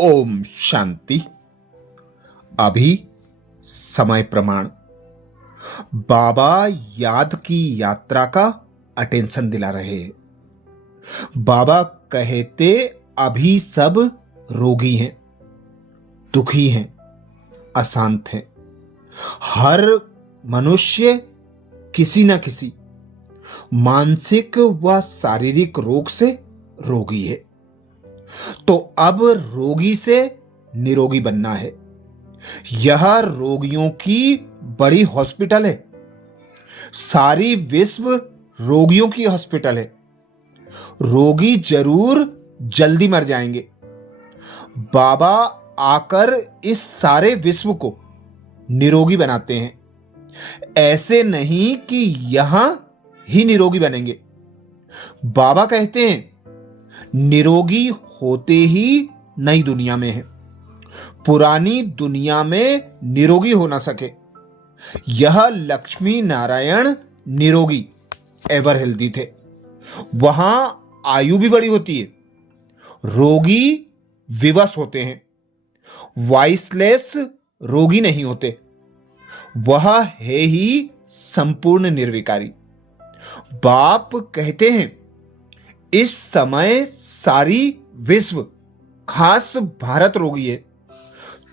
ओम शांति। अभी समय प्रमाण बाबा याद की यात्रा का अटेंशन दिला रहे हैं। बाबा कहते अभी सब रोगी हैं, दुखी हैं, अशांत हैं। हर मनुष्य किसी न किसी मानसिक व शारीरिक रोग से रोगी है। तो अब रोगी से निरोगी बनना है। यह रोगियों की बड़ी हॉस्पिटल है। सारी विश्व रोगियों की हॉस्पिटल है। रोगी जरूर जल्दी मर जाएंगे। बाबा आकर इस सारे विश्व को निरोगी बनाते हैं। ऐसे नहीं कि यहां ही निरोगी बनेंगे। बाबा कहते हैं निरोगी होते ही नई दुनिया में है, पुरानी दुनिया में निरोगी हो ना सके। यह लक्ष्मी नारायण निरोगी एवर हेल्दी थे। वहां आयु भी बड़ी होती है। रोगी विवश होते हैं, वॉइसलेस रोगी नहीं होते। वह है ही संपूर्ण निर्विकारी। बाप कहते हैं इस समय सारी विश्व खास भारत रोगी है।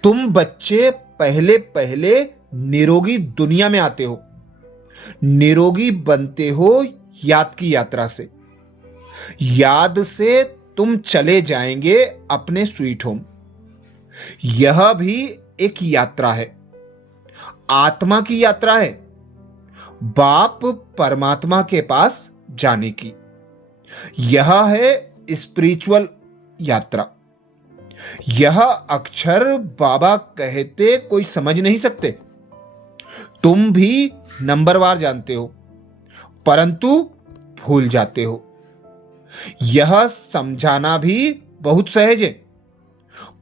तुम बच्चे पहले पहले निरोगी दुनिया में आते हो। निरोगी बनते हो याद की यात्रा से। याद से तुम चले जाएंगे अपने स्वीट होम। यह भी एक यात्रा है, आत्मा की यात्रा है, बाप परमात्मा के पास जाने की। यह है स्पिरिचुअल यात्रा। यह अक्षर बाबा कहते कोई समझ नहीं सकते। तुम भी नंबरवार जानते हो, परंतु भूल जाते हो। यह समझाना भी बहुत सहज है,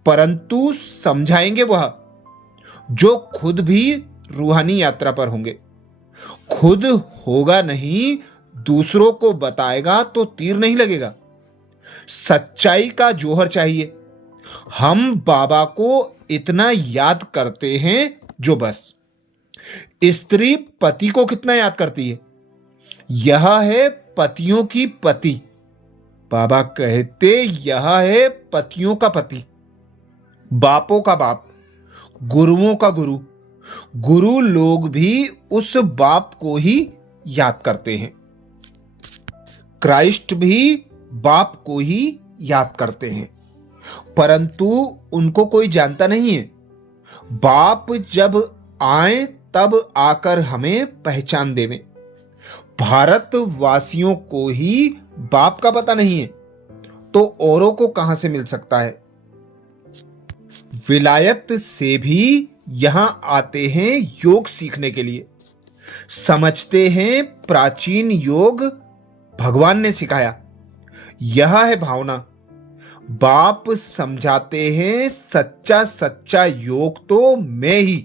परंतु समझाएंगे वह जो खुद भी रूहानी यात्रा पर होंगे। खुद होगा नहीं, दूसरों को बताएगा तो तीर नहीं लगेगा। सच्चाई का जोहर चाहिए। हम बाबा को इतना याद करते हैं जो बस। स्त्री पति को कितना याद करती है? यह है पतियों की पति। बाबा कहते यह है पतियों का पति, बापों का बाप, गुरुओं का गुरु। गुरु लोग भी उस बाप को ही याद करते हैं। क्राइस्ट भी बाप को ही याद करते हैं, परंतु उनको कोई जानता नहीं है। बाप जब आए तब आकर हमें पहचान देवें। भारतवासियों को ही बाप का पता नहीं है, तो औरों को कहां से मिल सकता है? विलायत से भी यहां आते हैं योग सीखने के लिए। समझते हैं प्राचीन योग भगवान ने सिखाया। यह है भावना। बाप समझाते हैं सच्चा सच्चा योग तो मैं ही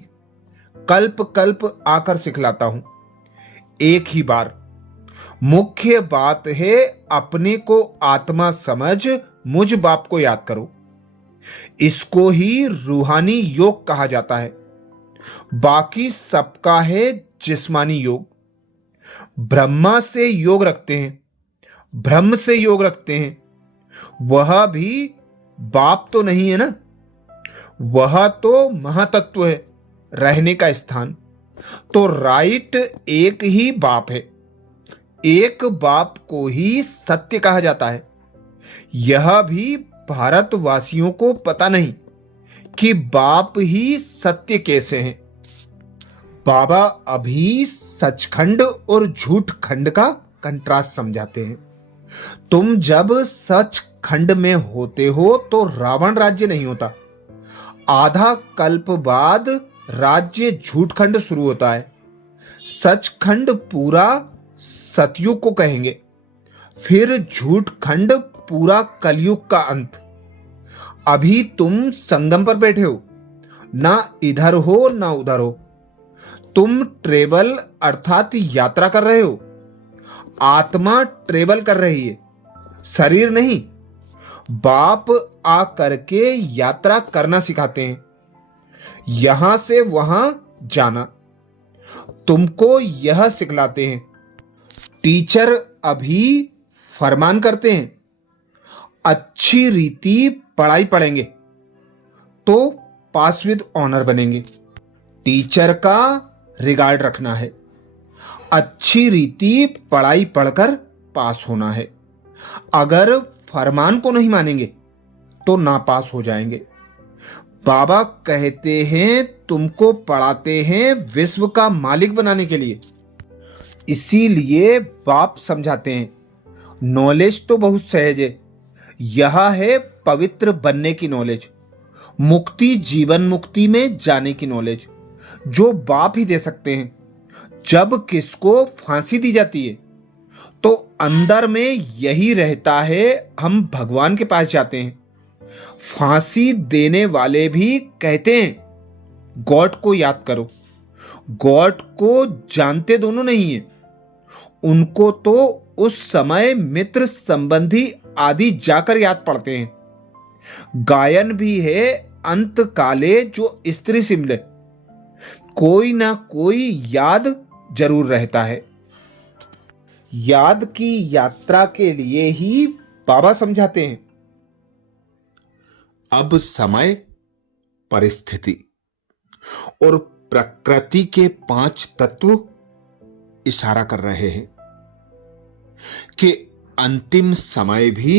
कल्प कल्प आकर सिखलाता हूं, एक ही बार। मुख्य बात है अपने को आत्मा समझ मुझ बाप को याद करो। इसको ही रूहानी योग कहा जाता है। बाकी सबका है जिस्मानी योग। ब्रह्मा से योग रखते हैं, ब्रह्म से योग रखते हैं। वह भी बाप तो नहीं है ना। वह तो महातत्व है, रहने का स्थान। तो राइट एक ही बाप है। एक बाप को ही सत्य कहा जाता है। यह भी भारतवासियों को पता नहीं कि बाप ही सत्य कैसे हैं। बाबा अभी सचखंड और झूठ खंड का कंट्रास्ट समझाते हैं। तुम जब सचखंड में होते हो तो रावण राज्य नहीं होता। आधा कल्प बाद राज्य झूठखंड शुरू होता है। सचखंड पूरा सतयुग को कहेंगे, फिर झूठखंड पूरा कलयुग का अंत। अभी तुम संगम पर बैठे हो, ना इधर हो ना उधर हो। तुम ट्रेवल अर्थात यात्रा कर रहे हो। आत्मा ट्रेवल कर रही है, शरीर नहीं। बाप आ करके यात्रा करना सिखाते हैं, यहां से वहां जाना तुमको यह सिखलाते हैं। टीचर अभी फरमान करते हैं, अच्छी रीति पढ़ाई पढ़ेंगे तो पास विद ऑनर बनेंगे। टीचर का रिगार्ड रखना है, अच्छी रीति पढ़ाई पढ़कर पास होना है। अगर फरमान को नहीं मानेंगे तो नापास हो जाएंगे। बाबा कहते हैं तुमको पढ़ाते हैं विश्व का मालिक बनाने के लिए। इसीलिए बाप समझाते हैं, नॉलेज तो बहुत सहज है, यह है पवित्र बनने की नॉलेज, मुक्ति जीवन मुक्ति में जाने की नॉलेज, जो बाप ही दे सकते हैं। जब किसको फांसी दी जाती है तो अंदर में यही रहता है, हम भगवान के पास जाते हैं। फांसी देने वाले भी कहते हैं गॉड को याद करो। गॉड को जानते दोनों नहीं है, उनको तो उस समय मित्र संबंधी आदि जाकर याद पड़ते हैं। गायन भी है, अंत काले जो स्त्री सिमले, कोई ना कोई याद जरूर रहता है। याद की यात्रा के लिए ही बाबा समझाते हैं। अब समय, परिस्थिति और प्रकृति के 5 तत्व इशारा कर रहे हैं कि अंतिम समय भी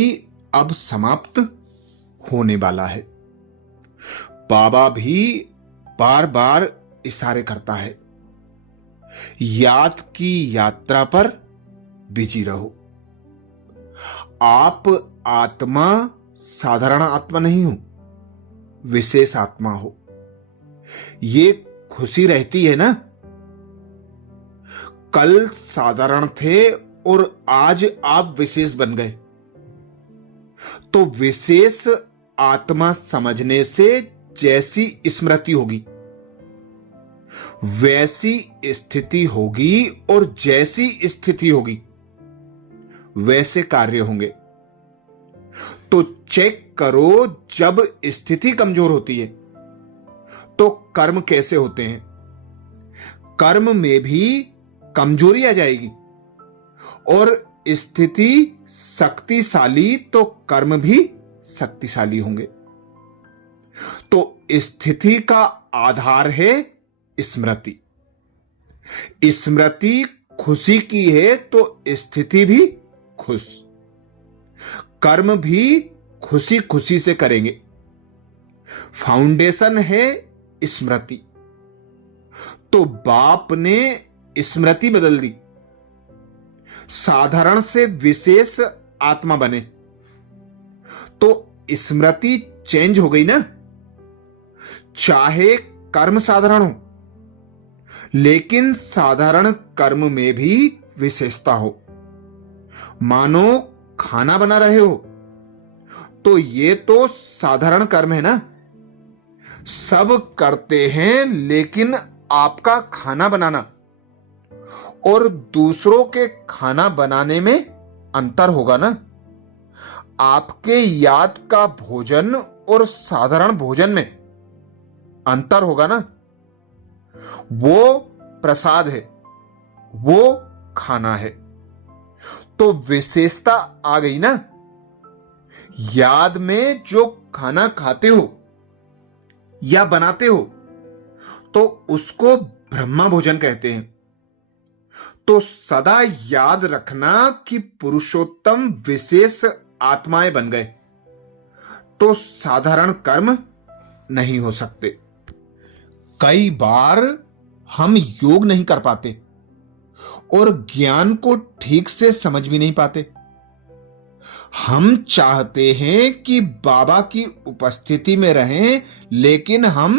अब समाप्त होने वाला है। बाबा भी बार बार इशारे करता है, याद की यात्रा पर बिजी रहो। आप आत्मा साधारण आत्मा नहीं हो, विशेष आत्मा हो। ये खुशी रहती है ना, कल साधारण थे और आज आप विशेष बन गए, तो विशेष आत्मा समझने से जैसी स्मृति होगी वैसी स्थिति होगी, और जैसी स्थिति होगी वैसे कार्य होंगे। तो चेक करो, जब स्थिति कमजोर होती है तो कर्म कैसे होते हैं। कर्म में भी कमजोरी आ जाएगी, और स्थिति शक्तिशाली तो कर्म भी शक्तिशाली होंगे। तो स्थिति का आधार है स्मृति। स्मृति खुशी की है तो स्थिति भी खुश, कर्म भी खुशी खुशी से करेंगे। फाउंडेशन है स्मृति, तो बाप ने स्मृति बदल दी, साधारण से विशेष आत्मा बने, तो स्मृति चेंज हो गई ना। चाहे कर्म साधारण हो, लेकिन साधारण कर्म में भी विशेषता हो। मानो खाना बना रहे हो, तो ये तो साधारण कर्म है ना, सब करते हैं, लेकिन आपका खाना बनाना और दूसरों के खाना बनाने में अंतर होगा ना। आपके याद का भोजन और साधारण भोजन में अंतर होगा ना। वो प्रसाद है, वो खाना है, तो विशेषता आ गई ना। याद में जो खाना खाते हो या बनाते हो तो उसको ब्रह्मा भोजन कहते हैं। तो सदा याद रखना कि पुरुषोत्तम विशेष आत्माएं बन गए, तो साधारण कर्म नहीं हो सकते। कई बार हम योग नहीं कर पाते और ज्ञान को ठीक से समझ भी नहीं पाते। हम चाहते हैं कि बाबा की उपस्थिति में रहें, लेकिन हम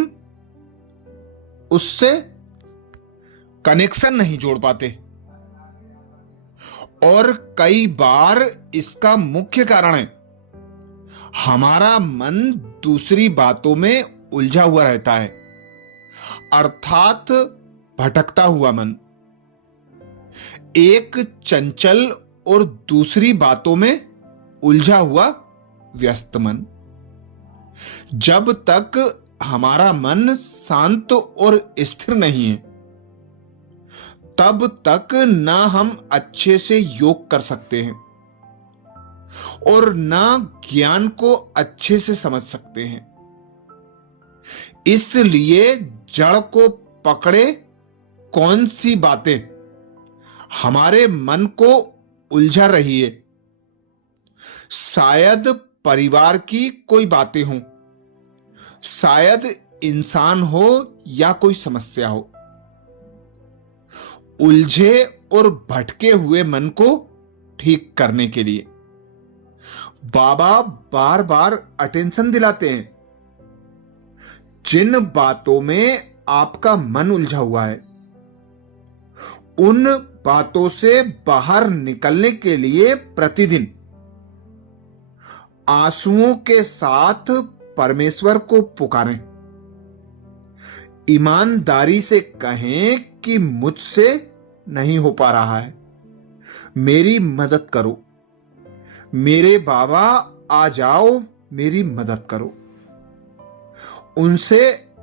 उससे कनेक्शन नहीं जोड़ पाते। और कई बार इसका मुख्य कारण है हमारा मन दूसरी बातों में उलझा हुआ रहता है, अर्थात भटकता हुआ मन। एक चंचल और दूसरी बातों में उलझा हुआ व्यस्त मन। जब तक हमारा मन शांत और स्थिर नहीं है, तब तक ना हम अच्छे से योग कर सकते हैं और ना ज्ञान को अच्छे से समझ सकते हैं। इसलिए जड़ को पकड़े कौन सी बातें हमारे मन को उलझा रही है। शायद परिवार की कोई बातें हों, शायद इंसान हो या कोई समस्या हो। उलझे और भटके हुए मन को ठीक करने के लिए बाबा बार बार अटेंशन दिलाते हैं। जिन बातों में आपका मन उलझा हुआ है, उन बातों से बाहर निकलने के लिए प्रतिदिन आंसुओं के साथ परमेश्वर को पुकारें। ईमानदारी से कहें कि मुझसे नहीं हो पा रहा है, मेरी मदद करो। मेरे बाबा आ जाओ, मेरी मदद करो। उनसे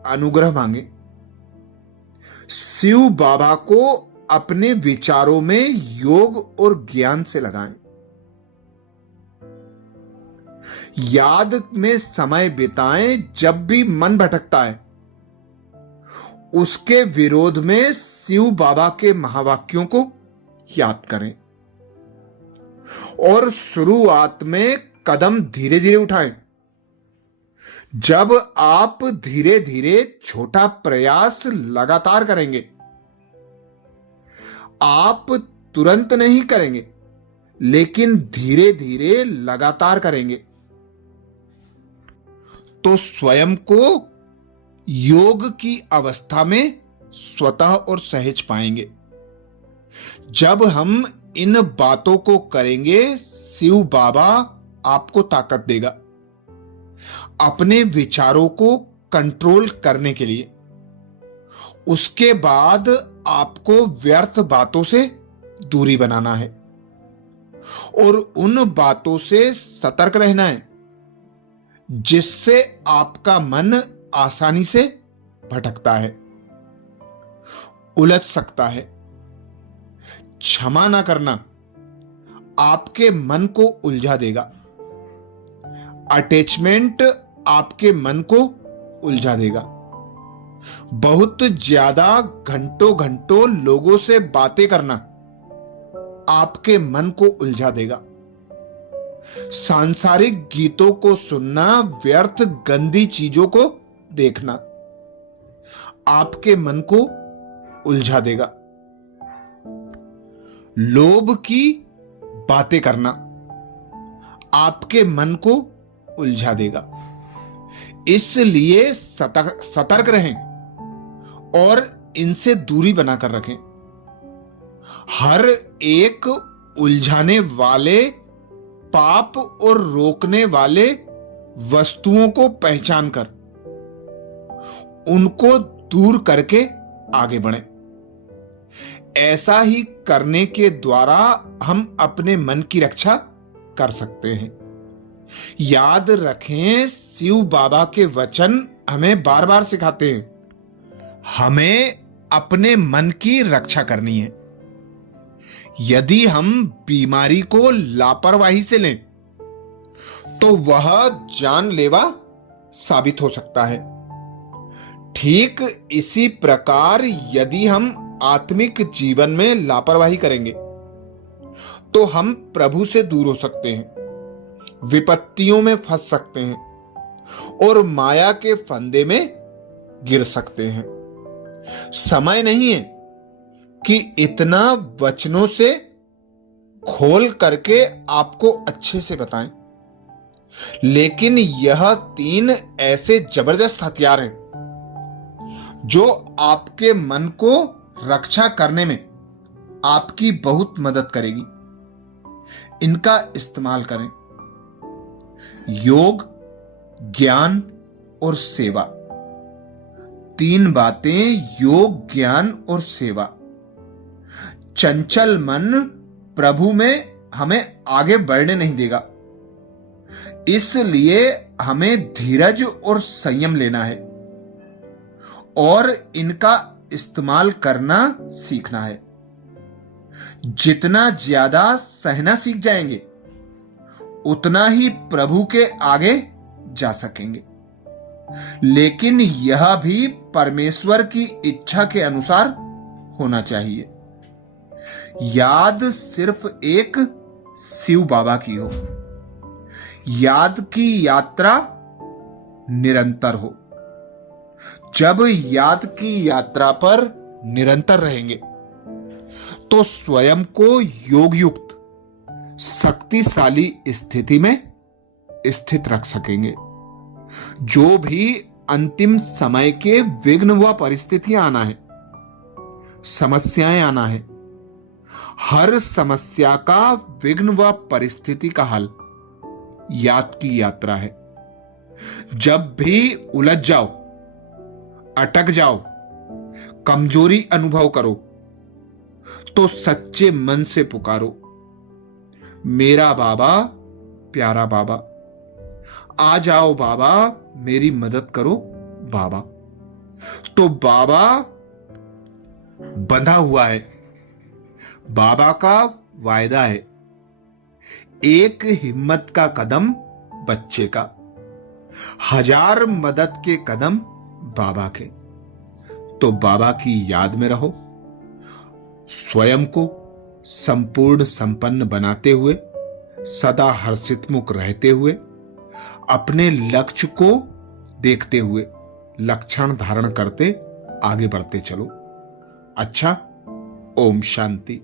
अनुग्रह मांगे। शिव बाबा को अपने विचारों में योग और ज्ञान से लगाएं। याद में समय बिताएं। जब भी मन भटकता है, उसके विरोध में शिव बाबा के महावाक्यों को याद करें और शुरुआत में कदम धीरे धीरे उठाएं। जब आप धीरे धीरे छोटा प्रयास लगातार करेंगे, आप तुरंत नहीं करेंगे, लेकिन धीरे धीरे लगातार करेंगे, तो स्वयं को योग की अवस्था में स्वतः और सहज पाएंगे। जब हम इन बातों को करेंगे, शिव बाबा आपको ताकत देगा अपने विचारों को कंट्रोल करने के लिए। उसके बाद आपको व्यर्थ बातों से दूरी बनाना है और उन बातों से सतर्क रहना है जिससे आपका मन आसानी से भटकता है, उलझ सकता है। क्षमा ना करना आपके मन को उलझा देगा। अटैचमेंट आपके मन को उलझा देगा। बहुत ज्यादा घंटों घंटों लोगों से बातें करना आपके मन को उलझा देगा। सांसारिक गीतों को सुनना, व्यर्थ गंदी चीजों को देखना आपके मन को उलझा देगा। लोभ की बातें करना आपके मन को उलझा देगा। इसलिए सतर्क रहें और इनसे दूरी बनाकर रखें। हर एक उलझाने वाले पाप और रोकने वाले वस्तुओं को पहचान कर उनको दूर करके आगे बढ़ें। ऐसा ही करने के द्वारा हम अपने मन की रक्षा कर सकते हैं। याद रखें, शिव बाबा के वचन हमें बार बार सिखाते हैं हमें अपने मन की रक्षा करनी है। यदि हम बीमारी को लापरवाही से लें तो वह जानलेवा साबित हो सकता है। ठीक इसी प्रकार यदि हम आत्मिक जीवन में लापरवाही करेंगे तो हम प्रभु से दूर हो सकते हैं, विपत्तियों में फंस सकते हैं और माया के फंदे में गिर सकते हैं। समय नहीं है कि इतना वचनों से खोल करके आपको अच्छे से बताएं, लेकिन यह 3 ऐसे जबरदस्त हथियार हैं जो आपके मन को रक्षा करने में आपकी बहुत मदद करेगी। इनका इस्तेमाल करें। योग, ज्ञान और सेवा। 3 बातें, योग, ज्ञान और सेवा। चंचल मन प्रभु में हमें आगे बढ़ने नहीं देगा। इसलिए हमें धीरज और संयम लेना है और इनका इस्तेमाल करना सीखना है। जितना ज्यादा सहना सीख जाएंगे उतना ही प्रभु के आगे जा सकेंगे, लेकिन यह भी परमेश्वर की इच्छा के अनुसार होना चाहिए। याद सिर्फ एक शिव बाबा की हो, याद की यात्रा निरंतर हो। जब याद की यात्रा पर निरंतर रहेंगे तो स्वयं को योग युक्त शक्तिशाली स्थिति में स्थित रख सकेंगे। जो भी अंतिम समय के विघ्न व परिस्थितियां आना है, समस्याएं आना है, हर समस्या का विघ्न व परिस्थिति का हल याद की यात्रा है। जब भी उलझ जाओ, अटक जाओ, कमजोरी अनुभव करो, तो सच्चे मन से पुकारो, मेरा बाबा, प्यारा बाबा, आ जाओ बाबा, मेरी मदद करो बाबा। तो बाबा बंधा हुआ है, बाबा का वायदा है, एक हिम्मत का कदम बच्चे का, 1000 मदद के कदम बाबा के। तो बाबा की याद में रहो, स्वयं को संपूर्ण संपन्न बनाते हुए, सदा हर्षितमुख रहते हुए, अपने लक्ष्य को देखते हुए लक्षण धारण करते आगे बढ़ते चलो। अच्छा, ओम शांति।